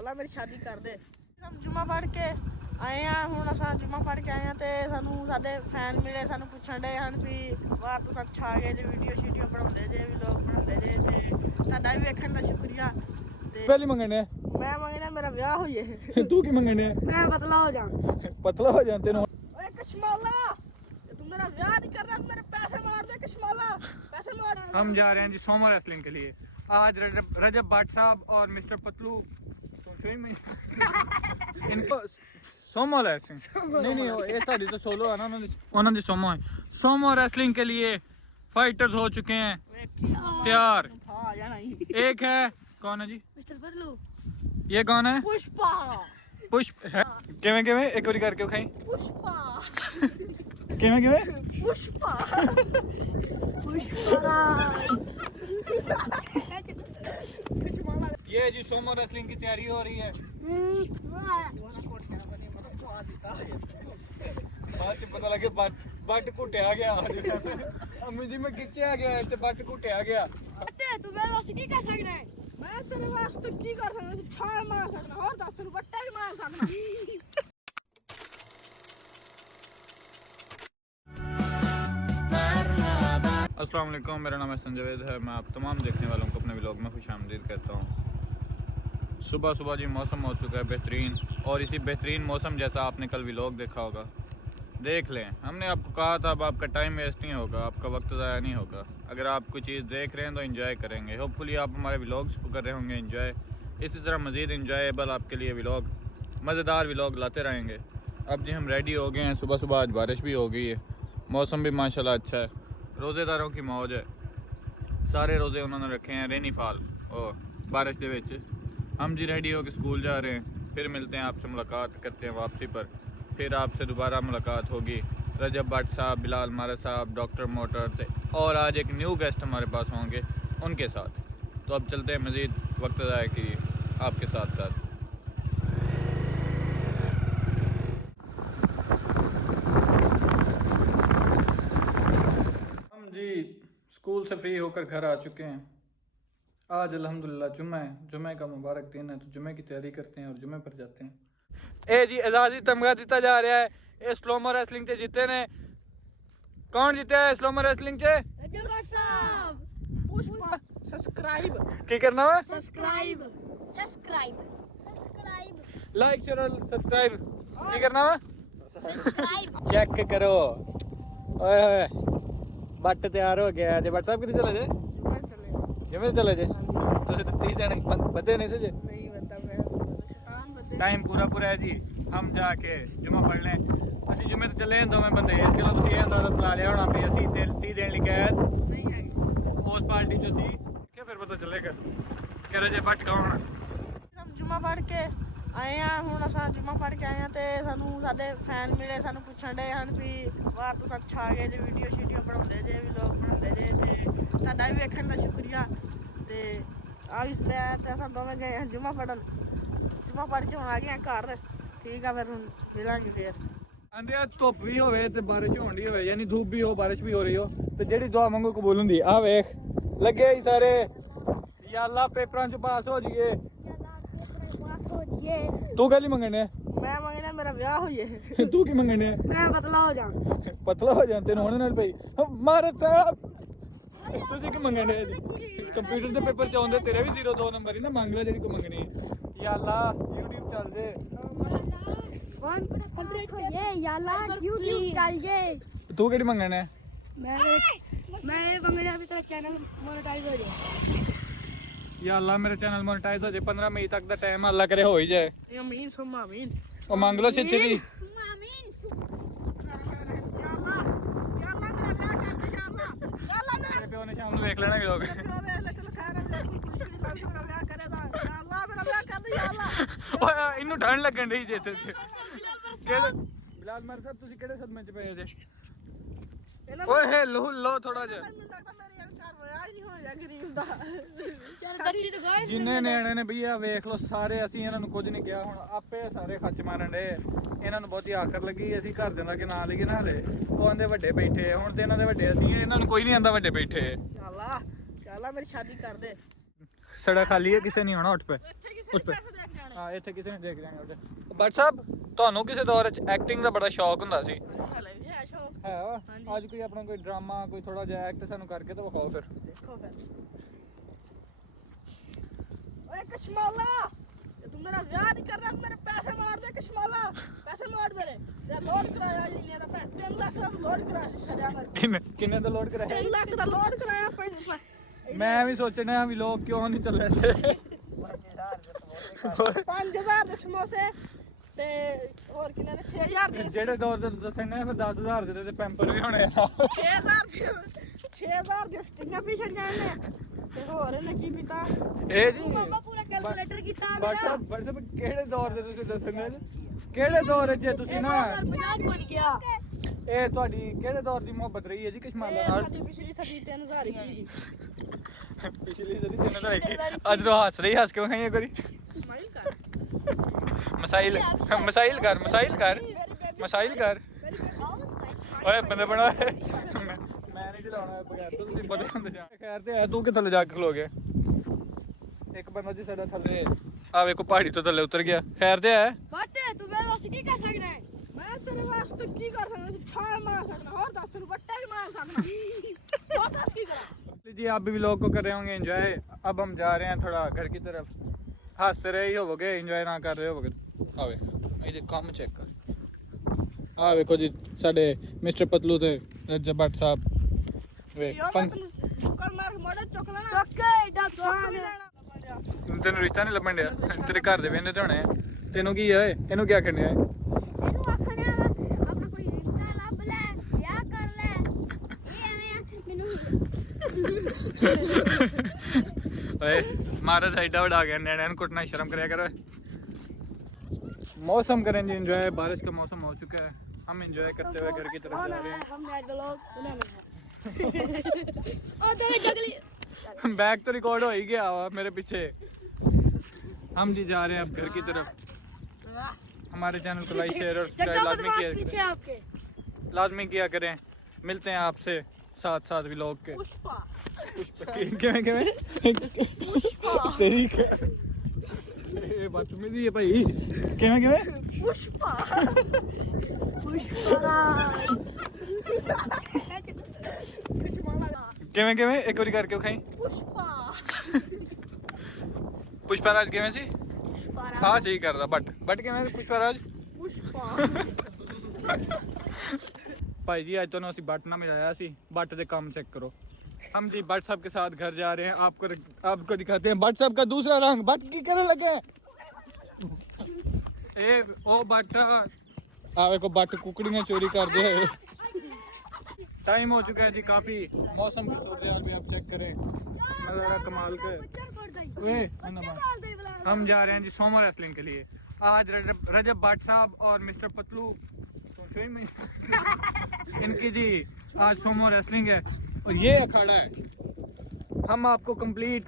चला मेरी शादी कर दे। हम जुम्मा पढ़ के आए हैं, हुण असां जुम्मा पढ़ के आए हैं ते सानू साडे फैन मिले, सानू पुछण डे हन भी वाह तुसां छा गए जे वीडियो शीडियो बनाउंदे जे व्लॉग बनाउंदे जे ते तुहाडा भी वेखण दा शुक्रिया। ते पहली मंगने मैं मंगना मेरा ब्याह हो जाए। तू की मंगने मैं पतला हो जा। पतला हो जाते हैं। ओए कशमाला तू मेरा ब्याह नहीं कर रहा, तू मेरे पैसे मार दे कशमाला, पैसे मार। हम जा रहे हैं जी सोमो रेसलिंग के लिए। आज रजब भट्ट साहब और मिस्टर पतलू इनको सोमो रेसलिंग नहीं ये तो सोलो है ना, उन्होंने सोमो है। सोमो रेसलिंग के लिए फाइटर्स हो चुके हैं तैयार। एक है कौन है जी? मिस्टर पतलू। ये कौन है? पुष्पा। पुष्प है किवें किवें एक बारी करके खाई। पुष्पा किवें किवें पुष्पा पुष्पा। ये जी सोमो रेसलिंग की तैयारी हो रही है। बाद च पता लगे बट घुटिया गया। अम्मी जी मैं खिंचिया गया ते बट घुटिया गया। तू मेरे वास्ते की कर सकदा है? मैं तेरे वास्ते की कर सकदा? तू छाल मार सकदा और दस तू बट्टा भी मार सकदा। अस्सलाम वालेकुम, मेरा नाम है संजवेद है। मैं आप तमाम देखने वालों को अपने व्लॉग में खुशामदीद कहता हूँ। सुबह सुबह जी मौसम हो चुका है बेहतरीन, और इसी बेहतरीन मौसम जैसा आपने कल व्लॉग देखा होगा। देख लें, हमने आपको कहा था अब आपका टाइम वेस्ट नहीं होगा, आपका वक्त ज़ाया नहीं होगा। अगर आप कोई चीज़ देख रहे हैं तो एंजॉय करेंगे। होपफुली आप हमारे व्लॉग्स को कर रहे होंगे एंजॉय। इसी तरह मज़ीद एंजॉयबल आपके लिए व्लॉग, मज़ेदार व्लॉग लाते रहेंगे। अब जी हम रेडी हो गए हैं। सुबह सुबह आज बारिश भी हो गई है, मौसम भी माशाल्लाह अच्छा है। रोज़ेदारों की मौज है, सारे रोज़े उन्होंने रखे हैं रेनी फॉल और बारिश के विच। हम जी रेडी हो के स्कूल जा रहे हैं, फिर मिलते हैं आपसे, मुलाकात करते हैं वापसी पर। फिर आपसे दोबारा मुलाकात होगी रजब भट्ट साहब, बिलाल मारा साहब, डॉक्टर मोटर और आज एक न्यू गेस्ट हमारे पास होंगे उनके साथ। तो अब चलते हैं मज़ीद वक्त ज़ाया की आपके साथ साथ। हम जी स्कूल से फ्री होकर घर आ चुके हैं। आज अल्हम्दुलिल्लाह जुम्मा है, जुम्मे का मुबारक दिन है, तो जुम्मे की तैयारी करते हैं और जुम्मे पर जाते हैं। ए जी आज़ादी तमगा दिता जा रहा है। ये स्लोमो रेसलिंग से जीते ने। कौन जीते है स्लोमो रेसलिंग से? रजब भट्ट साहब। पुष्पा सब्सक्राइब की करना है? सब्सक्राइब लाइक शेयर और सब्सक्राइब की करना है? सब्सक्राइब। चेक करो, ओए होए बट तैयार हो गया जे। बट साहब कितने चले जे? जिम्मे चले जे। तुझे तो 30 जने बदे नहीं से जे। नहीं बता मैं शैतान बदे। टाइम पूरा है जी। हम जाके जुम्मा पढ़ लें। ਅਸੀਂ जुम्मे तो चले दोवें बंदे, इस गल्ला ਤੁਸੀਂ ਇਹ ਅੰਦਾਜ਼ਾ ਲਾ ਲਿਆ ਹੋਣਾ ਵੀ ਅਸੀਂ 30 ਦਿਨ ਲਈ ਕੈਦ नहीं है। ਉਸ ਪਾਰਟੀ 'ਚ ਅਸੀਂ ਕਿ ਫਿਰ ਪਤਾ ਚੱਲੇਗਾ ਕਿ ਰਜੇ ਬੱਟ ਕੌਣ। हम जुम्मा पढ़ के आए हैं, हुण असां जुम्मा पढ़ के आए हैं ते सानू साडे फैन मिले, सानू पुछण डे हन भी वाह तुसां छा गए जे वीडियो शीडियो बनाउंदे जे व्लॉग बनाउंदे जे ते तुहाडा भी वेखण दा शुक्रिया। ते आ इस ते असां दोवें गए हैं जुम्मा पढ़न। जुम्मा पढ़ के हुण आ गए हैं घर। ठीक है फिर हुण मिलांगे फिर। ਆਂਦੇ ਆ ਧੁੱਪ ਵੀ ਹੋਵੇ ਤੇ ਬਾਰਿਸ਼ ਹੋਣ ਦੀ ਹੋਵੇ, ਯਾਨੀ ਧੂਪ ਵੀ ਹੋ ਬਾਰਿਸ਼ ਵੀ ਹੋ ਰਹੀ ਹੋ, ਤੇ ਜਿਹੜੀ ਦੁਆ ਮੰਗੋ ਕਬੂਲ ਹੁੰਦੀ। ਆ ਵੇਖ ਲੱਗੇ ਹੀ ਸਾਰੇ ਯਾ ਅੱਲਾ ਪੇਪਰਾਂ 'ਚ ਪਾਸ ਹੋ ਜਾਈਏ। ਤੂੰ ਕਾਹਲੀ ਮੰਗਣੇ? मैं मंगना मेरा ब्याह हो जाए। ਤੂੰ ਕੀ ਮੰਗਣੇ? मैं पतला हो जा। ਪਤਲਾ ਹੋ ਜਾਂ ਤੈਨੂੰ ਹੁਣ ਨਾਲ ਪਈ ਮਾਰ ਸਾਹਿਬ। ਤੁਸੀਂ ਕੀ ਮੰਗਣੇ ਜੀ? ਕੰਪਿਊਟਰ ਦੇ ਪੇਪਰ 'ਚ ਆਉਂਦੇ ਤੇਰੇ ਵੀ 0-2 ਨੰਬਰ ਹੀ ਨਾ ਮੰਗ ਲੈ ਜਿਹੜੀ ਕੋ ਮੰਗਣੀ ਹੈ। ਯਾ ਅੱਲਾ YouTube ਚੱਲ ਜੇ। तू केड़ी मंगने? मैं मंगना भी तेरा चैनल मोनेटाइज हो जाए। या अल्लाह मेरे चैनल मोनेटाइज हो जाए। 15 मई तक दा टाइम अल्लाह करे हो ही जाए। आमीन सुम्मा आमीन। ओ मांग लो छिछी दी। मेरे प्यो ने शाम ਨੂੰ ਵੇਖ ਲੈਣਾ ਲੋਕ। ਓਏ ਇਹਨੂੰ ਠੰਡ ਲੱਗਣ ਢਈ ਜੇ ਤੇ ਕਿਹੜੇ ਬਿਲਾਲ ਮਾਰ ਸਾਹਿਬ ਤੁਸੀਂ ਕਿਹੜੇ ਸਦਮੇ 'ਚ ਪਏ ਜੇ? ਓਏ ਹੈ ਲੋ ਥੋੜਾ ਜਿਹਾ। ਜਿੰਨੇ ਨਿਆਣੇ ਨੇ ਭਈਆ ਵੇਖ ਲੋ ਸਾਰੇ, ਅਸੀਂ ਇਹਨਾਂ ਨੂੰ ਕੁਝ ਨਹੀਂ ਕਿਹਾ। ਹੁਣ ਆਪੇ ਸਾਰੇ ਖੱਚ ਮਾਰਨ ਡੇ। ਇਹਨਾਂ ਨੂੰ ਬਹੁਤੀ ਆਖਰ ਲੱਗੀ ਅਸੀਂ ਘਰ ਦੇ ਦਾ ਕਿ ਨਾਂ ਲਈਏ ਨਾ ਹਲੇ। ਉਹ ਆਂਦੇ ਵੱਡੇ ਬੈਠੇ, ਹੁਣ ਤੇ ਇਹਨਾਂ ਦੇ ਵੱਡੇ ਅਸੀਂ, ਇਹਨਾਂ ਨੂੰ ਕੋਈ ਨਹੀਂ ਆਂਦਾ ਵੱਡੇ ਬੈਠੇ। ਚੱਲਾ ਚੱਲਾ ਮੇਰੀ ਸ਼ਾਦੀ ਕਰ ਦੇ। सड़क खाली है, किसी नहीं होना उठ पे उठ पे। हाँ इतने किसी ने देख जाएंगे उठ। बट साहब ਤੁਹਾਨੂੰ ਕਿਸੇ ਦੌਰ ਵਿੱਚ ਐਕਟਿੰਗ ਦਾ ਬੜਾ ਸ਼ੌਕ ਹੁੰਦਾ ਸੀ ਹੈ ਅੱਜ ਕੋਈ ਆਪਣਾ ਕੋਈ ਡਰਾਮਾ ਕੋਈ ਥੋੜਾ ਜਿਹਾ ਐਕਟ ਸਾਨੂੰ ਕਰਕੇ ਤਾਂ ਵਿਖਾਓ ਫਿਰ। देखो फिर ओए कशमाला तू मेरा ब्याह नहीं कर रहा, मेरे पैसे मार दे कशमाला, पैसे मार मेरे लोड कराया जी ने 3 लाख ਦਾ ਲੋਡ ਕਰਾਇਆ ਛੜਿਆ ਮਰ। ਕਿੰਨੇ ਦਾ ਲੋਡ ਕਰਾਇਆ? 3 ਲੱਖ ਦਾ ਲੋਡ ਕਰਾਇਆ। ਮੈਂ ਵੀ ਸੋਚਣਾ ਵੀ ਲੋਕ ਕਿਉਂ ਨਹੀਂ ਚੱਲੇ 5000 ਦੇ ਸਮੋਸੇ ਤੇ ਹੋਰ ਕਿੰਨੇ ਨੇ 6000 ਦੇ ਜਿਹੜੇ ਦੌਰ ਦੇ ਦੱਸਣੇ ਫਿਰ 10000 ਦੇ ਤੇ ਪੈਂਪਰ ਵੀ ਹੋਣੇ ਆ 6000 ਦੇ ਸਟਿੰਗਾਂ ਵੀ ਛੜ ਜਾਣੇ ਤੇ ਹੋਰ ਇਹਨੇ ਕੀ ਪੀਤਾ ਇਹ ਜੀ ਪਾਪਾ ਪੂਰਾ ਕੈਲਕੂਲੇਟਰ ਕੀਤਾ WhatsApp ਕਿਹੜੇ ਦੌਰ ਦੇ ਤੁਸੀਂ ਦੱਸਣੇ ਕਿਹੜੇ ਦੌਰ ਵਿੱਚ ਤੁਸੀਂ ਨਾ 50 ਬਣ ਗਿਆ। ਇਹ ਤੁਹਾਡੀ ਕਿਹੜੇ ਦੌਰ ਦੀ ਮੁਹੱਬਤ ਰਹੀ ਹੈ ਜੀ ਕਸ਼ਮਾਲਾ ਨਾਲ? ਸਾਡੀ ਪਿਛਲੀ ਸਦੀ 3000 ਦੀ ਪਿਛਲੀ ਸਦੀ 3021 ਅੱਜ ਰੋ ਹੱਸ ਰਹੀ ਹੱਸ ਕੇ ਵਿਖਾਈ ਇੱਕ ਵਾਰੀ ਸਮਾਈਲ ਕਰ ਮਸਾਈਲ ਮਸਾਈਲ ਕਰ ਮਸਾਈਲ ਕਰ ਮਸਾਈਲ ਕਰ ਓਏ ਬੰਦੇ ਬਣਾ ਮੈਂ ਨਹੀਂ ਚਲਾਉਣਾ ਬਗੈਰ ਤੋਂ ਤੁਸੀਂ ਬੜੇ ਹੁੰਦੇ ਜਾ ਖੈਰ ਤੇ ਆ ਤੂੰ ਕਿੱਥੇ ਲੈ ਜਾ ਕੇ ਖਲੋ ਗਿਆ ਇੱਕ ਬੰਦਾ ਜੀ ਸਾਡਾ ਥੱਲੇ ਆ ਵੇਖੋ ਪਹਾੜੀ ਤੋਂ ਥੱਲੇ ਉਤਰ ਗਿਆ ਖੈਰ ਤੇ ਹੈ ਬਟ ਤੂੰ ਮੇਰੇ ਵਾਸਤੇ ਕੀ ਕਰ ਸਕਦਾ ਹੈ? ਮੈਂ तेरे वास्ते की कर सकता हूं? छाल मार सकता और 10 तेरे बट्टा भी मार सकता बहुत दस की करा जी आप भी व्लॉग को कर रहे होंगे एंजॉय। अब हम जा रहे हैं थोड़ा घर की तरफ हंसते रहे ही होवोगे एंजॉय ना कर रहे होवोगे। आवे ये काम चेक कर आ देखो जी साडे मिस्टर पतलू ते रजब भट्ट साहब वे कर मार मोड़े चोकला ना ਓਕੇ ਡਾਕਟਰ ਤੈਨੂੰ ਰਿਸ਼ਤਾ ਨਹੀਂ ਲੱਭਣ ਡਿਆ ਤੇਰੇ ਘਰ ਦੇ ਵੇਂਦੇ ਤੇ ਹੋਣੇ ਆ ਤੈਨੂੰ ਕੀ ਹੈ ਇਹਨੂੰ ਕੀ ਆਖਣ ਡਿਆ ਇਹਨੂੰ ਆਖਣਿਆ ਆਪਣਾ ਕੋਈ ਰਿਸ਼ਤਾ ਲੱਭ ਲੈ ਵਿਆਹ ਕਰ ਲੈ ਇਹ ਐਵੇਂ ਆ ਮੈਨੂੰ ओए महाराज एडा बड़ा गया नैन कुटना शर्म कराया करो। मौसम करें जी एंजॉय बारिश का मौसम हो चुका है हम एंजॉय करते हुए घर की तरफ जा रहे हैं। हम नैट ब्लॉग बना रहे हैं ओ तेरे जगली बैग तो रिकॉर्ड हो ही गया हुआ मेरे पीछे। हम जी जा रहे हैं अब घर की तरफ। हमारे चैनल को लाइक शेयर और सब्सक्राइब पीछे आपके लाजमी किया करें। मिलते हैं आपसे साथ साथ व्लॉग के। पुष्पा पुष्पा तेरी ये बदतमीजी है भाई पुष्पा किवें एक बारी करके खाई पुष्पा पुष्पाराज किवें सी हाँ सही करदा बट किवें पुष्पाराज पुष्पा भाई जी आज तो ਅਸੀਂ बट ना मिलाया सी बट दे काम चेक करो। हम जी भट्ट साहब के साथ घर जा रहे हैं आपको दिखाते हैं भट्ट साहब का दूसरा रंग भट्ट की करने लगे ए ओ भट्ट आवे को भट्ट कुकड़ियां चोरी कर दे। टाइम हो चुका है जी काफी मौसम की सूरत भी आप चेक करें नजारा कमाल के। हम जा रहे हैं जी सोमो रेसलिंग के लिए। आज रजब भट्ट साहब और मिस्टर पतलू इनकी जी आज सोमो रेसलिंग है और ये अखाड़ा है। हम आपको कंप्लीट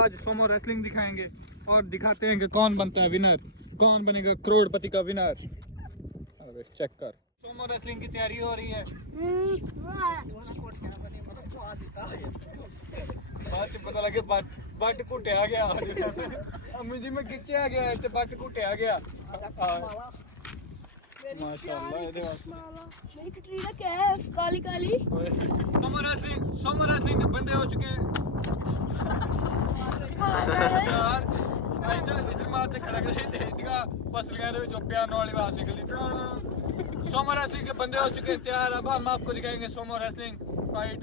आज सोमो रेसलिंग दिखाएंगे और दिखाते हैं कि कौन बनता है विनर कौन बनेगा करोड़पति का विनर। अरे चेक कर सोमो रेसलिंग की तैयारी हो रही है। बाद में पता लगे बट कुटिया गया अम्मी जी में खिंचिया गया बट कुटिया गया माशाल्लाह ये वास्ते मेरी कटरीना क्या है काली काली सोमो रेसलिंग के बंदे हो चुके हैं यार इधर मारते खड़ा कर इनका पसलियां दे विचों पियानो वाली आवाज निकली। सोमो रेसलिंग के बंदे हो चुके हैं तैयार। अब हम आपको दिखाएंगे सोमो रेसलिंग फाइट।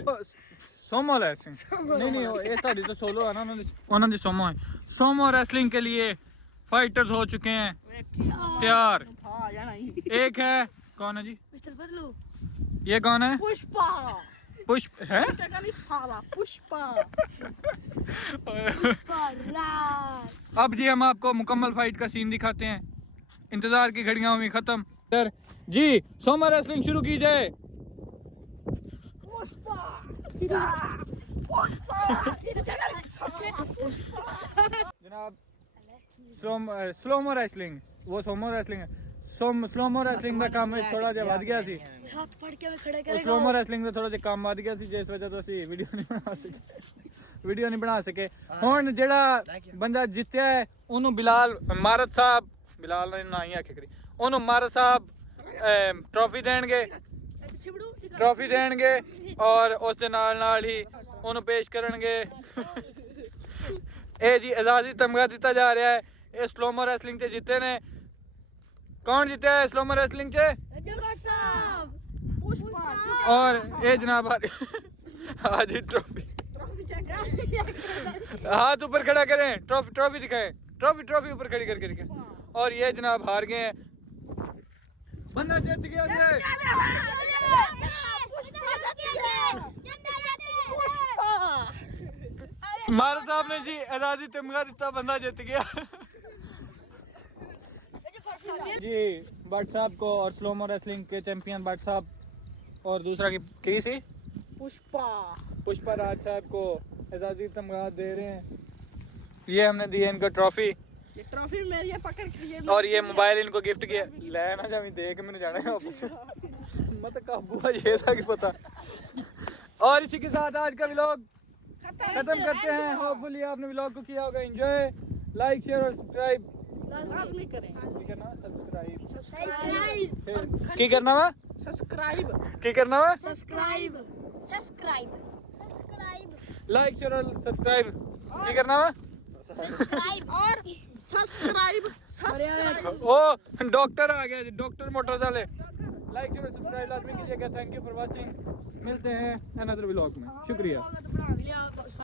सोमो रेसलिंग नहीं ये तो सोलो है ना उन्होंने सोमो है। सोमो रेसलिंग के लिए फाइटर्स हो चुके हैं तैयार। एक है कौन है जी मिस्टर बदलू ये कौन है पुष्पा पुष्प है साला पुष्पा अब जी हम आपको मुकम्मल फाइट का सीन दिखाते हैं। इंतजार की घड़ियां हुई खत्म सर जी सोमो रेसलिंग शुरू की जाए। पुष्पा जनाब स्लोमो रेसलिंग वो सोमो रेसलिंग है स्लोमो रेसलिंग ਦਾ ਕੰਮ ਥੋੜਾ ਜਿਹਾ ਵੱਧ ਗਿਆ ਸੀ ਹੱਥ ਫੜ ਕੇ ਮੈਂ ਖੜਾ ਕਰੇਗਾ स्लोमो रेसलिंग ਦਾ ਥੋੜਾ ਜਿਹਾ ਕੰਮ ਵੱਧ ਗਿਆ ਸੀ ਜਿਸ ਵਜ੍ਹਾ ਤੋਂ ਅਸੀਂ ਵੀਡੀਓ ਨਹੀਂ ਬਣਾ ਸਕੇ ਵੀਡੀਓ ਨਹੀਂ ਬਣਾ ਸਕੇ। ਹੁਣ ਜਿਹੜਾ ਬੰਦਾ ਜਿੱਤਿਆ ਹੈ ਉਹਨੂੰ ਬਿਲਾਲ ਮਾਰਤ ਸਾਹਿਬ, ਬਿਲਾਲ ਦਾ ਨਾਂ ਹੀ ਆਖੇ ਕਰੀ, ਉਹਨੂੰ ਮਾਰਤ ਸਾਹਿਬ ਟਰੋਫੀ ਦੇਣਗੇ, ਟਰੋਫੀ ਦੇਣਗੇ ਔਰ ਉਸ ਦੇ ਨਾਲ ਹੀ ਉਹਨੂੰ ਪੇਸ਼ ਕਰਨਗੇ। ਇਹ ਜੀ ਆਜ਼ਾਦੀ ਤਮਗਾ ਦਿੱਤਾ ਜਾ ਰਿਹਾ ਹੈ। ਇਹ ਸਲੋਮੋ ਰੈਸਲਿੰਗ 'ਚ ਜਿੱਤੇ ਨੇ। ਕੌਣ ਜਿੱਤਿਆ ਹੈ ਸਲੋਮो रेसलिंग से? और ये जनाब आज ट्रॉफी, हाथ ऊपर खड़ा करें, ट्रॉफी ट्रॉफी दिखाएं, ट्रॉफी ट्रॉफी ऊपर खड़ी करके दिखाएं। और ये जनाब हार गए हैं, बंदा जीत गया है। मार साहब ने जी आजादी तमगा दिता, बंदा जीत गया जी। भट्ट साहब को और स्लोमो रेसलिंग के चैंपियन भट्ट साहब और दूसरा की सी पुष्पा राज साहब को आजादी तमगा दे रहे हैं। ये हमने दी है इनको ट्रॉफी, ये ट्रॉफी मेरी है, पकड़ के ये और ये मोबाइल इनको गिफ्ट किया। लेना जा दे के मैंने जाना है वापस मत काबू ये था कि पता। और इसी के साथ आज का व्लॉग खत्म करते हैं। होपफुली आपने व्लॉग को किया होगा एंजॉय। लाइक शेयर और सब्सक्राइब लाजमी करें। सब्सक्राइब की करना वा, सब्सक्राइब की करना वा, सब्सक्राइब लाइक शेयर और सब्सक्राइब की करना वा। सब्सक्राइब और सब्सक्राइब ओ डॉक्टर आ गया जी, डॉक्टर मोटर वाले। लाइक शेयर और सब्सक्राइब लाजमी कीजिएगा। Thank you for watching. मिलते हैं अनदर व्लॉग में, शुक्रिया।